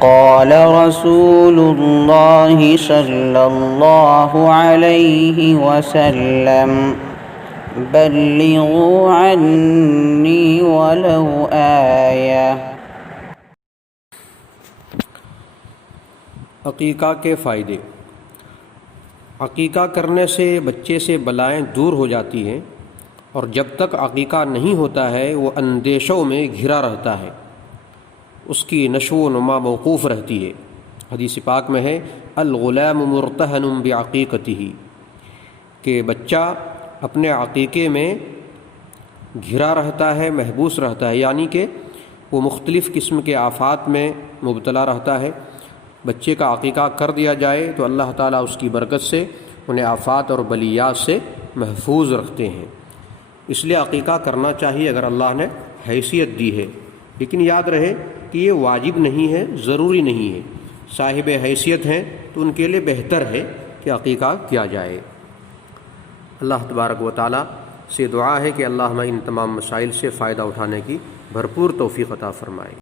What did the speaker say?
قال رسول الله صلى الله عليه وسلم بلغوا عني ولو آية۔ عقیقہ کے فائدے۔ عقیقہ کرنے سے بچے سے بلائیں دور ہو جاتی ہیں، اور جب تک عقیقہ نہیں ہوتا ہے وہ اندیشوں میں گھرا رہتا ہے، اس کی نشو و نما موقوف رہتی ہے۔ حدیث پاک میں ہے الغلام مرتہن بعقیقتہ، کہ بچہ اپنے عقیقے میں گھرا رہتا ہے، محبوس رہتا ہے، یعنی کہ وہ مختلف قسم کے آفات میں مبتلا رہتا ہے۔ بچے کا عقیقہ کر دیا جائے تو اللہ تعالیٰ اس کی برکت سے انہیں آفات اور بلیات سے محفوظ رکھتے ہیں۔ اس لیے عقیقہ کرنا چاہیے اگر اللہ نے حیثیت دی ہے، لیکن یاد رہے کہ یہ واجب نہیں ہے، ضروری نہیں ہے۔ صاحب حیثیت ہیں تو ان کے لیے بہتر ہے کہ عقیقہ کیا جائے۔ اللہ تبارک و تعالیٰ سے دعا ہے کہ اللہ ہمیں ان تمام مسائل سے فائدہ اٹھانے کی بھرپور توفیق عطا فرمائے۔